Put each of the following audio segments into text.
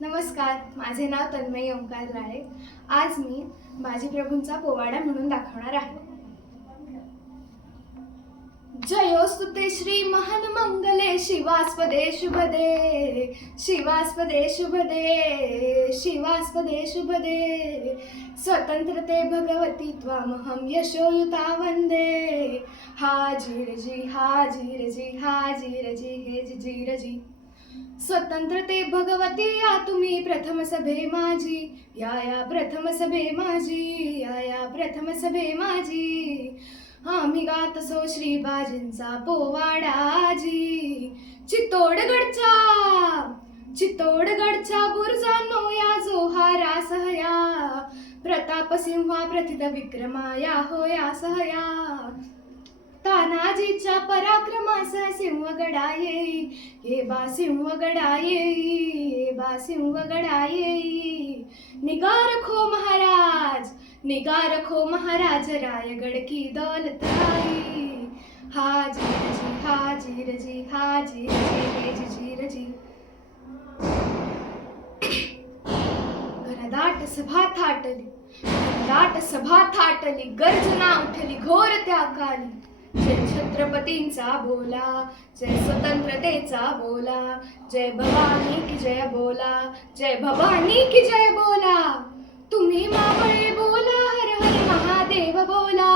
नमस्कार, माझे नाव तन्मयी ओंकार राळे. आज मी बाजीप्रभूंचा पोवाडा म्हणून दाखवणार आहे. जयोस्तुते श्री महानमंगले शिवास्पदे शुभदे, शिवास्पदे शुभदे, शिवास्पदे शुभदे. स्वतंत्रते भगवती त्वामहं यशोयुता वंदे. हाजीरजी हाजीरजी हाजीरजी हे जीरजी. स्वतंत्रते भगवती या तुम्ही प्रथम सभे माझी, या प्रथम सभे माझी, या प्रथम सभे माझी. आम्ही गात सो श्री बाजींचा पोवाडाजी. चित्तोडगडच्या बुरजांनो या जोहारा सहया, प्रताप सिंहा प्रथित विक्रमा या होया सहया. तानाजीच्या पराक्रमास सिंहगडा येई, ये बा सिंहगडा येई, ये बा सिंहगडा येई. निगार खो महाराज रायगड की दौलत आई. हाजीरजी हाजीरजी हाजीरजी हे जीरजी. घनदाट सभा थाटली, गर्जना उठली घोर त्या काली. जय छत्रपतींचा बोला, जय स्वतंत्रतेचा बोला, जय भवानी की जय बोला, जय भवानी की जय बोला. तुम्ही मावळे बोला, हर हर महादेव बोला.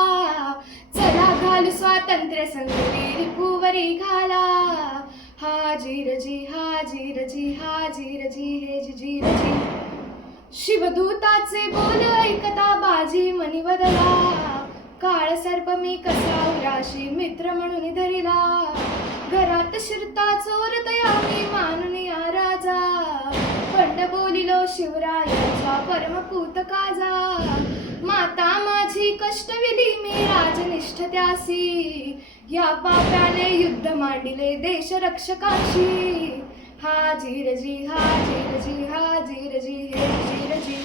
चला घालू स्वातंत्र्य संग्रामी रिपुवरी घाला. हाजीरजी हाजीरजी हाजीरजी हे जीरजी. शिवदूताचे बोल ऐकता बाजी मनी बदला. काळ सर्प मी कसा उराशी मित्र म्हणून धरिला. घरात शिरता चोर तया मी मानुनिया राजा. पंड बोलिलो शिवरायाचा परमपूत काजा. माता माझी कष्टविली मी राजनिष्ठ त्यासी. या पाप्याने युद्ध मांडिले देश रक्षकाशी. हाजीरजी हाजीरजी हाजीरजी हे जीरजी.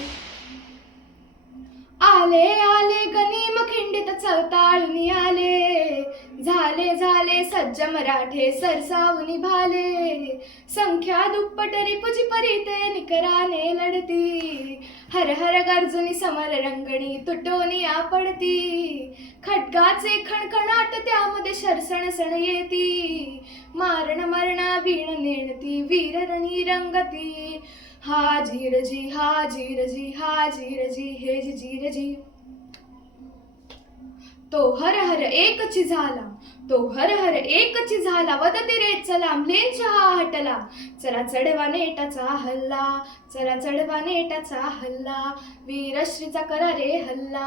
आले आले गनिम खिंडित चवताळून आले. झाले सज्ज मराठे सरसावून भाले. संख्या दुप्पट रिपुजी परी ते निकराने लढती. हर हर गर्जुनी समर रंगणी तुटोनी आपडती. खड्गाचे खणखणाट त्यामध्ये शरसण येती. मारण मरणा वीण नेणती वीररणी रंगती. हाजीरजी हाजीरजी हाजीरजी हे जीरजी. तो हर हर एकची झाला, वदती रे चला म्लेंच्या हा हटला. चला चढवा नेटाचा हल्ला, वीरश्रीचा करा रे हल्ला.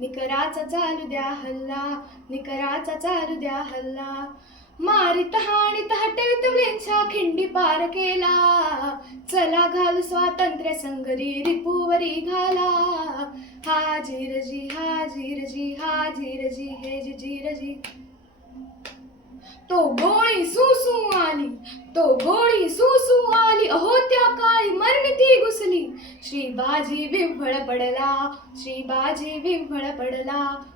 निकराचा चालू द्या हल्ला. मारित हाणित हटवित म्लेंच्या खिंडी पार केला. चला घालू स्वातंत्र्य संगरी रिपुवरी घाला. हाजीरजी हाजीरजी हाजीरजी हे जीरजी. तो गोळी सुसू आली, अहो त्या काळी मरमिती घुसली. श्री बाजी विव्हळ पडला.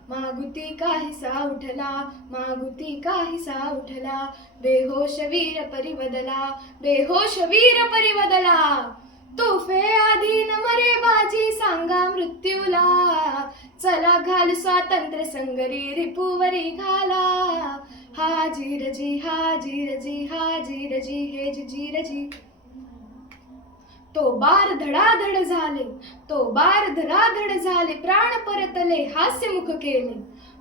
मागुती काहीसा उठला. बेहोश वीर परिवदला. तोफे आधी न मरे बाजी सांगा मृत्यूला. चला घाल स्वातंत्र्य संगरी रिपुवरी घाला. हाजीरजी हाजीरजी हाजीरजी हे जीरजी. तो बार धडाधड झाले, प्राण परतले हास्यमुख केले.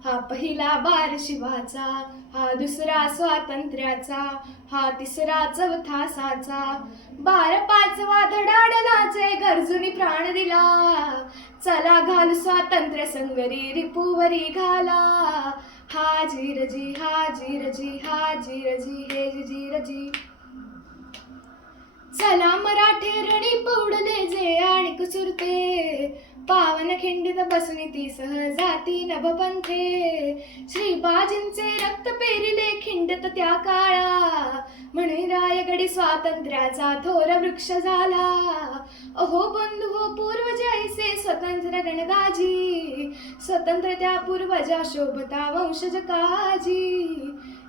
हा पहिला बार शिवाचा, हा दुसरा स्वातंत्र्याचा, हा तिसरा चौथा साचा. बार पाचवा धडाडला जय गर्जुनी प्राण दिला. चला घाल स्वातंत्र्य संगरी रिपुवरी घाला. हाजीरजी हाजीरजी हाजीरजी हे जीरजी. चला मराठे रणी पौडले जे आणि कुसुरते. पावन खिंडित बसुनी ती सहजाती नभपंथे. श्री बाजींचे रक्त पेरिले खिंडित त्या काळा. म्हणून रायगडी स्वातंत्र्याचा थोर वृक्ष झाला. अहो बंधू हो पूर्वज ऐसे स्वतंत्र रणगाजी. स्वतंत्र त्या पूर्वजा शोभता वंशज काजी.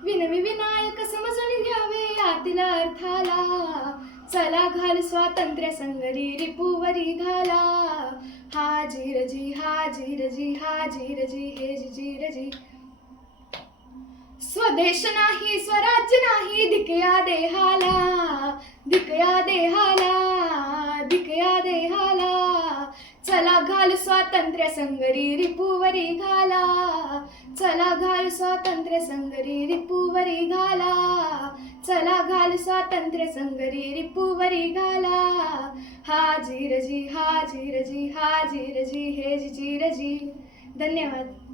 विनवी विनायक समजून घ्यावे आतील अर्थाला. चला घाल स्वातंत्र्य संगरी रिपुवरी घाला. हा जीरजी हा जीरजी हा जीरजी हे जीरजी. स्वदेश नाही स्वराज्य नाही धिकया देहाला. धिकया देहाला धिकया देहाला. चला घाल स्वातंत्र्य संगरी रिपुवरी घाला. चला घाल स्वातंत्र्य संगरी रिपुवरी घाला. चला घाल स्वातंत्र्य संगरी रिपुवरी घाला. हा जीरजी हा जीरजी हा जीरजी हे जीरजी. धन्यवाद.